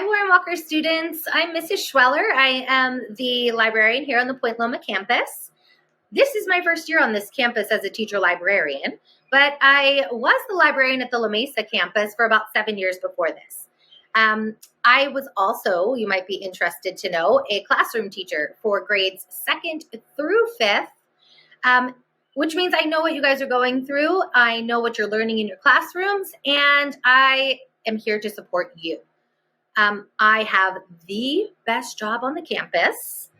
Hi, Warren Walker students. I'm Mrs. Schweller. I am the librarian here on the Point Loma campus. This is my first year on this campus as a teacher librarian, but I was the librarian at the La Mesa campus for about 7 years before this. I was also, you might be interested to know, a classroom teacher for grades 2nd through 5th, which means I know what you guys are going through. I know what you're learning in your classrooms, and I am here to support you. I have the best job on the campus,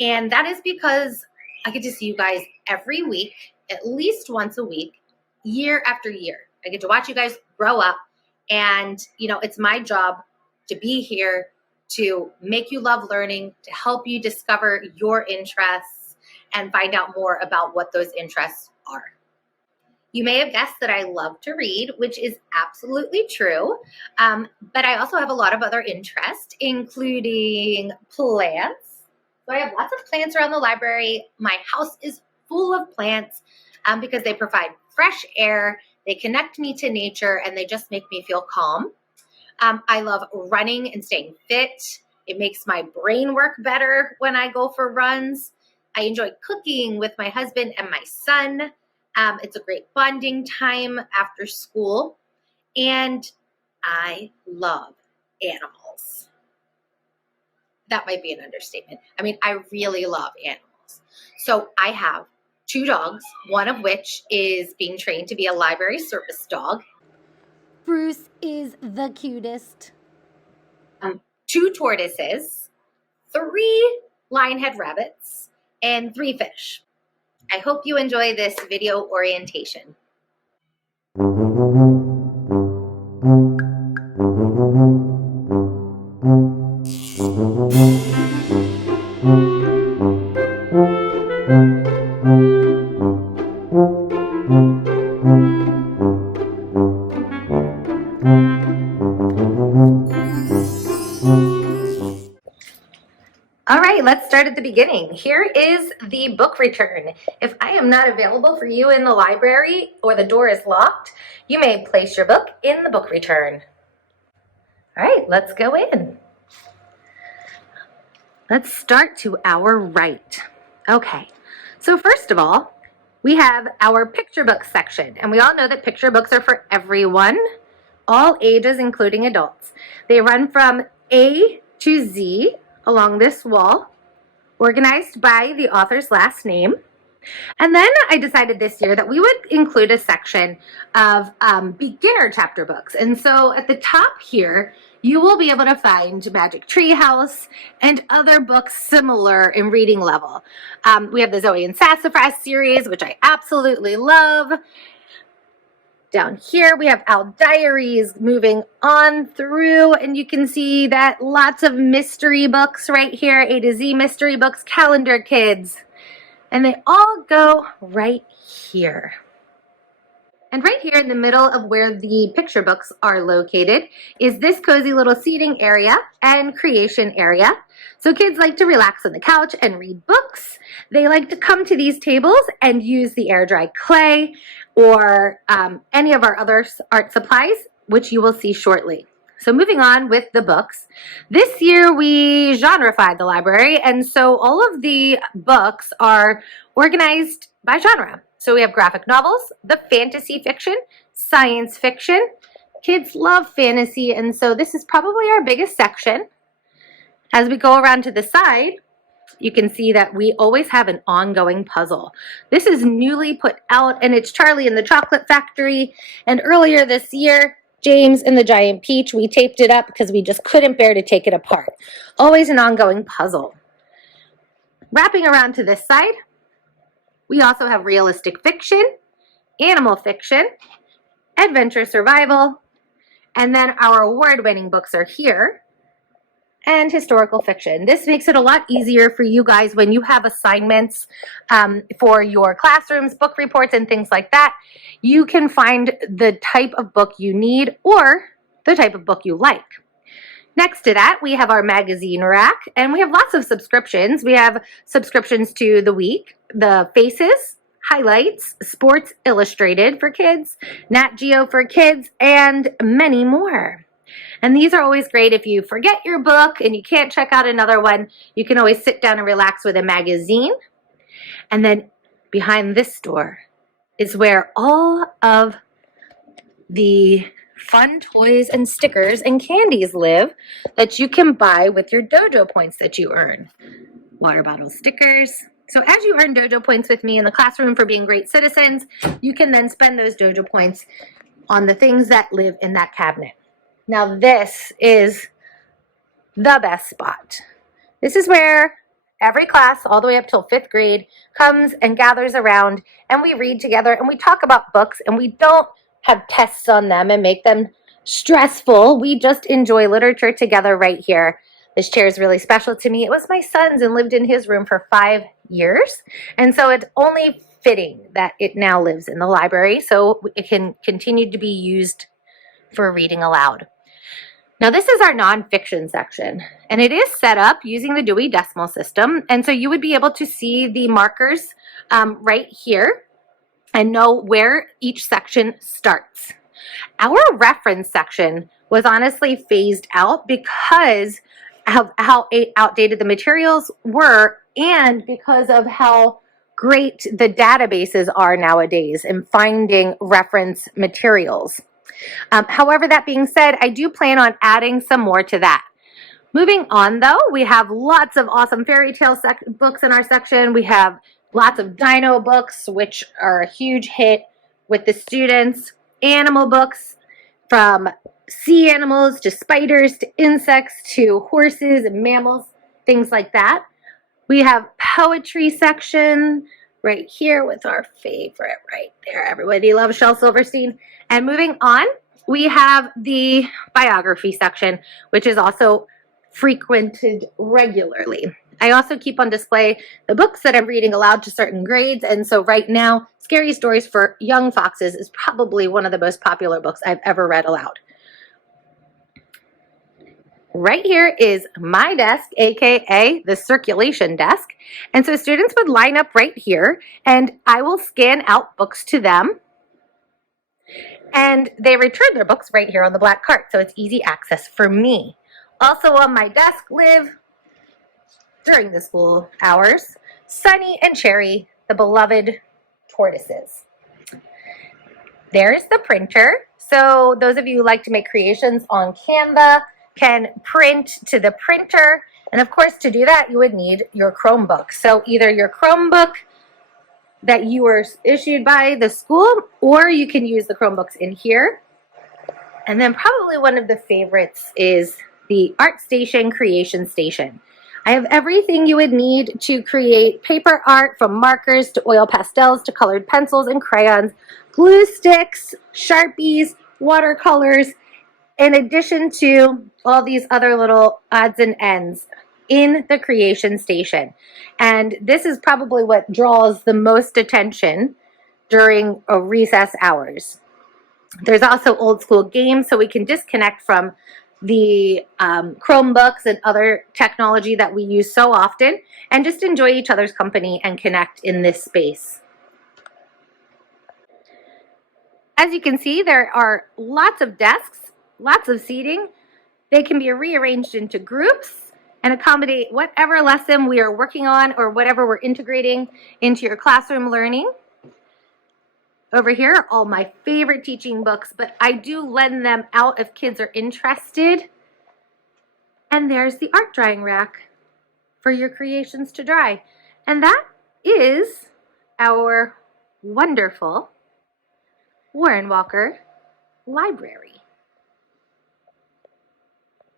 and that is because I get to see you guys every week, at least once a week, year after year. I get to watch you guys grow up, and it's my job to be here to make you love learning, to help you discover your interests and find out more about what those interests are. You may have guessed that I love to read, which is absolutely true, but I also have a lot of other interests, including plants. So I have lots of plants around the library. My house is full of plants because they provide fresh air, they connect me to nature, and they just make me feel calm. I love running and staying fit. It makes my brain work better when I go for runs. I enjoy cooking with my husband and my son. It's a great bonding time after school, and I love animals. That might be an understatement. I mean, I really love animals. So I have 2 dogs, one of which is being trained to be a library service dog. Bruce is the cutest. 2 tortoises, 3 lionhead rabbits, and 3 fish. I hope you enjoy this video orientation. All right, let's start at the beginning. Here is the book return. If I am not available for you in the library or the door is locked, you may place your book in the book return. All right, let's go in. Let's start to our right. Okay, so first of all, we have our picture book section, and we all know that picture books are for everyone, all ages, including adults. They run from A to Z along this wall, organized by the author's last name. And then I decided this year that we would include a section of beginner chapter books. And so at the top here, you will be able to find Magic Tree House and other books similar in reading level. We have the Zoe and Sassafras series, which I absolutely love. Down here, we have Owl Diaries moving on through, and you can see that lots of mystery books right here, A to Z mystery books, Calendar Kids, and they all go right here. And right here in the middle of where the picture books are located is this cozy little seating area and creation area. So kids like to relax on the couch and read books. They like to come to these tables and use the air dry clay or any of our other art supplies, which you will see shortly. So moving on with the books, this year we genreified the library, and so all of the books are organized by genre. So we have graphic novels, the fantasy fiction, science fiction. Kids love fantasy, and so this is probably our biggest section. As we go around to the side, you can see that we always have an ongoing puzzle. This is newly put out, and it's Charlie and the Chocolate Factory. And earlier this year, James and the Giant Peach, we taped it up because we just couldn't bear to take it apart. Always an ongoing puzzle. Wrapping around to this side, we also have realistic fiction, animal fiction, adventure survival, and then our award-winning books are here, and historical fiction. This makes it a lot easier for you guys when you have assignments for your classrooms, book reports, and things like that. You can find the type of book you need or the type of book you like. Next to that, we have our magazine rack, and we have lots of subscriptions. We have subscriptions to The Week, The Faces, Highlights, Sports Illustrated for kids, Nat Geo for kids, and many more. And these are always great if you forget your book and you can't check out another one. You can always sit down and relax with a magazine. And then behind this door is where all of the fun toys and stickers and candies live that you can buy with your dojo points that you earn. Water bottle stickers. So as you earn dojo points with me in the classroom for being great citizens, you can then spend those dojo points on the things that live in that cabinet. Now this is the best spot. This is where every class, all the way up till 5th grade, comes and gathers around, and we read together and we talk about books, and we don't have tests on them and make them stressful. We just enjoy literature together right here. This chair is really special to me. It was my son's and lived in his room for 5 years. And so it's only fitting that it now lives in the library so it can continue to be used for reading aloud. Now this is our nonfiction section, and it is set up using the Dewey Decimal System. And so you would be able to see the markers right here and know where each section starts. Our reference section was honestly phased out because of how outdated the materials were and because of how great the databases are nowadays in finding reference materials. However, that being said, I do plan on adding some more to that. Moving on though, we have lots of awesome fairy tale books in our section. We have lots of dino books, which are a huge hit with the students. Animal books, from sea animals to spiders to insects to horses and mammals, things like that. We have poetry section right here with our favorite right there. Everybody loves Shel Silverstein. And moving on, we have the biography section, which is also frequented regularly. I also keep on display the books that I'm reading aloud to certain grades, and so right now, Scary Stories for Young Foxes is probably one of the most popular books I've ever read aloud. Right here is my desk, aka the circulation desk, and so students would line up right here, and I will scan out books to them, and they return their books right here on the black cart, so it's easy access for me. Also on my desk live, during the school hours, Sunny and Cherry, the beloved tortoises. There's the printer. So those of you who like to make creations on Canva can print to the printer. And of course, to do that, you would need your Chromebook. So either your Chromebook that you were issued by the school, or you can use the Chromebooks in here. And then probably one of the favorites is the Art Station Creation Station. I have everything you would need to create paper art, from markers to oil pastels to colored pencils and crayons, glue sticks, Sharpies, watercolors, in addition to all these other little odds and ends in the Creation Station. And this is probably what draws the most attention during recess hours. There's also old school games, so we can disconnect from the Chromebooks and other technology that we use so often, and just enjoy each other's company and connect in this space. As you can see, there are lots of desks, lots of seating. They can be rearranged into groups and accommodate whatever lesson we are working on or whatever we're integrating into your classroom learning. Over here are all my favorite teaching books, but I do lend them out if kids are interested. And there's the art drying rack for your creations to dry. And that is our wonderful Warren Walker Library.